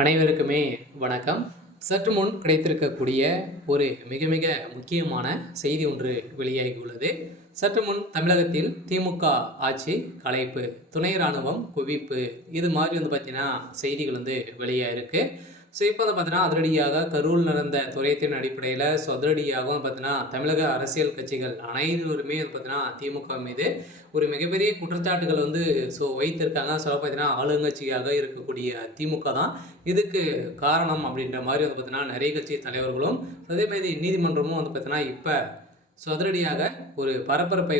அனைவருக்குமே வணக்கம். சற்று முன் கிடைத்திருக்கக்கூடிய ஒரு மிக மிக முக்கியமான செய்தி ஒன்று வெளியாகியுள்ளது. சற்று முன் தமிழகத்தில் திமுக ஆட்சி கலைப்பு, துணை ராணுவம் குவிப்பு, இது மாதிரி பார்த்தீங்கன்னா செய்திகள் வெளியாயிருக்கு. இப்போ பார்த்தீங்கன்னா அதிரடியாக கரூர் நடந்த துறையத்தின் அடிப்படையில் அதிரடியாக பார்த்தீங்கன்னா தமிழக அரசியல் கட்சிகள் அனைவருமே பார்த்தீங்கன்னா திமுக மீது ஒரு மிகப்பெரிய குற்றச்சாட்டுகள் வைத்திருக்காங்க. பார்த்தீங்கன்னா ஆளுங்கட்சியாக இருக்கக்கூடிய திமுக தான் இதுக்கு காரணம் அப்படின்ற மாதிரி பார்த்தீங்கன்னா நிறைய கட்சி தலைவர்களும் அதே மாதிரி நீதிமன்றமும் பார்த்தீங்கன்னா இப்போ அதிரடியாக ஒரு பரபரப்பை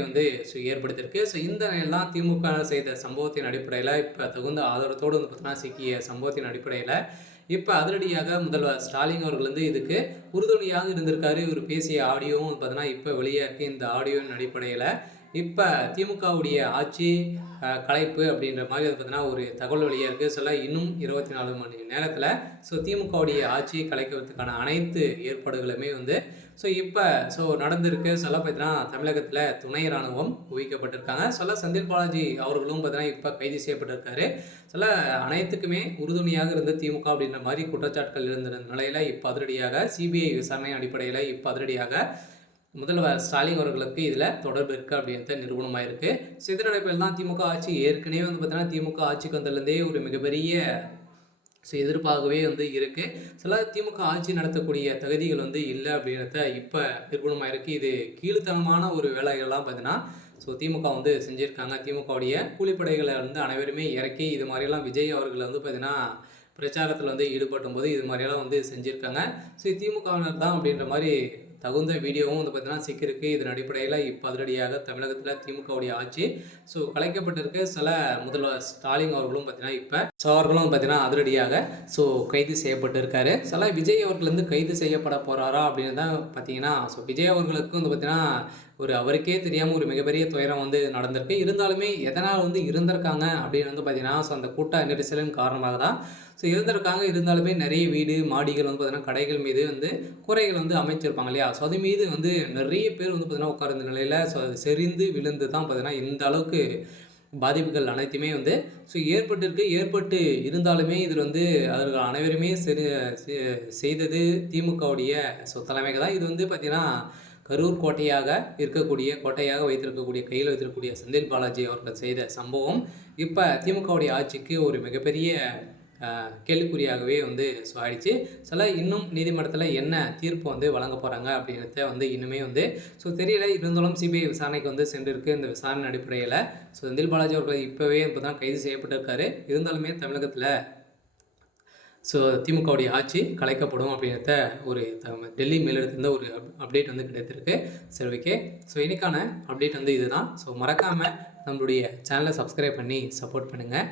ஏற்படுத்தியிருக்கு. இந்த எல்லாம் திமுக செய்த சம்பவத்தின் அடிப்படையில் இப்போ தகுந்த ஆதரத்தோடு பார்த்தீங்கன்னா சிக்கிய சம்பவத்தின் அடிப்படையில் இப்போ அதிரடியாக முதல்வர் ஸ்டாலின் அவர்கள் இதுக்கு உறுதுணையாக இருந்திருக்காரு. இவர் பேசிய ஆடியோவும் பார்த்தீங்கன்னா இப்போ வெளியாகி இந்த ஆடியோவின் அடிப்படையில் இப்போ திமுகவுடைய ஆட்சி கலைப்பு அப்படின்ற மாதிரி பார்த்தீங்கன்னா ஒரு தகவல் வெளியாக இருக்குது. இன்னும் 24 மணி நேரத்தில் திமுகவுடைய ஆட்சியை கலைக்கிறதுக்கான அனைத்து ஏற்பாடுகளுமே இப்போ நடந்திருக்கு. பார்த்தீங்கன்னா தமிழகத்தில் துணை ராணுவம் குவிக்கப்பட்டிருக்காங்க. செந்தில் பாலாஜி அவர்களும் பார்த்தீங்கன்னா இப்போ கைது செய்யப்பட்டிருக்காரு. அனைத்துக்குமே உறுதுணையாக இருந்த திமுக அப்படின்ற மாதிரி குற்றச்சாட்டுகள் இருந்த நிலையில் இப்போ அதிரடியாக சிபிஐ விசாரணை அடிப்படையில் இப்போ அதிரடியாக முதல்வர் ஸ்டாலின் அவர்களுக்கு இதில் தொடர்பு இருக்குது அப்படின்ற நிறுவனமாக இருக்குது. இதன் அடிப்படையில் தான் திமுக ஆட்சி ஏற்கனவே பார்த்தீங்கன்னா திமுக ஆட்சிக்கு வந்ததுலேருந்தே ஒரு மிகப்பெரிய எதிர்ப்பாகவே இருக்குது. திமுக ஆட்சி நடத்தக்கூடிய தகுதிகள் இல்லை அப்படின்றத இப்போ நிறுவனமாக இருக்குது. இது கீழ்த்தனமான ஒரு வேலைகள்லாம் பார்த்தீங்கன்னா திமுக செஞ்சுருக்காங்க. திமுகவுடைய கூலிப்படைகளை அனைவருமே இறக்கி இது மாதிரியெல்லாம் விஜய் அவர்கள் பார்த்தீங்கன்னா பிரச்சாரத்தில் ஈடுபட்டும் போது இது மாதிரியெல்லாம் செஞ்சுருக்காங்க. திமுகவினர் தான் அப்படின்ற மாதிரி தகுந்த வீடியோவும் பார்த்தீங்கன்னா சிக்கிருக்கு. இதன் அடிப்படையில் இப்போ அதிரடியாக தமிழகத்தில் திமுகவுடைய ஆட்சி கலைக்கப்பட்டிருக்கு. முதல்வர் ஸ்டாலின் அவர்களும் பார்த்தீங்கன்னா இப்போ அவர்களும் பார்த்தீங்கன்னா அதிரடியாக கைது செய்யப்பட்டிருக்காரு. விஜய் அவர்கள் கைது செய்யப்பட போகிறாரா அப்படின்னு தான் பார்த்தீங்கன்னா விஜய் அவர்களுக்கு பார்த்தீங்கன்னா ஒரு அவருக்கே தெரியாமல் ஒரு மிகப்பெரிய துயரம் நடந்திருக்கு. இருந்தாலுமே எதனால் இருந்திருக்காங்க அப்படின்னு பார்த்தீங்கன்னா அந்த கூட்ட நெரிசலின் காரணமாக தான் இருந்திருக்காங்க. இருந்தாலுமே நிறைய வீடு மாடிகள் பார்த்தீங்கன்னா கடைகள் மீது குறைகள் அமைச்சிருப்பாங்க இல்லையா. அது மீது நிறைய பேர் பார்த்தீங்கன்னா உட்கார்ந்த நிலையில் அது செறிந்து விழுந்து தான் பார்த்தீங்கன்னா இந்த அளவுக்கு பாதிப்புகள் அனைத்துமே ஏற்பட்டு இருந்தாலுமே இதில் அவர்கள் அனைவருமே செய்தது திமுகவுடைய தலைமைகள் தான். இது பார்த்தீங்கன்னா கரூர் கோட்டையாக வைத்திருக்கக்கூடிய கையில் வைத்திருக்கக்கூடிய செந்தில் பாலாஜி அவர்கள் செய்த சம்பவம் இப்போ திமுகவுடைய ஆட்சிக்கு ஒரு மிகப்பெரிய கேள்விக்குறியாகவே ஆயிடுச்சு. இன்னும் நீதிமன்றத்தில் என்ன தீர்ப்பு வழங்க போகிறாங்க அப்படின்றத இன்னுமே தெரியல. இருந்தாலும் சிபிஐ விசாரணைக்கு சென்றிருக்கு. இந்த விசாரணை அடிப்படையில் செந்தில் பாலாஜி அவர்கள் இப்போவே இப்போ தான் கைது செய்யப்பட்டிருக்காரு. இருந்தாலுமே தமிழகத்தில் திமுகவுடைய ஆட்சி கலைக்கப்படும் அப்படின்றத ஒரு டெல்லி மேலிடத்துலேருந்து ஒரு அப்டேட் கிடைத்திருக்கு. சரி, ஓகே. இன்னைக்கான அப்டேட் இதுதான். மறக்காமல் நம்மளுடைய சேனலை சப்ஸ்கிரைப் பண்ணி சப்போர்ட் பண்ணுங்கள்.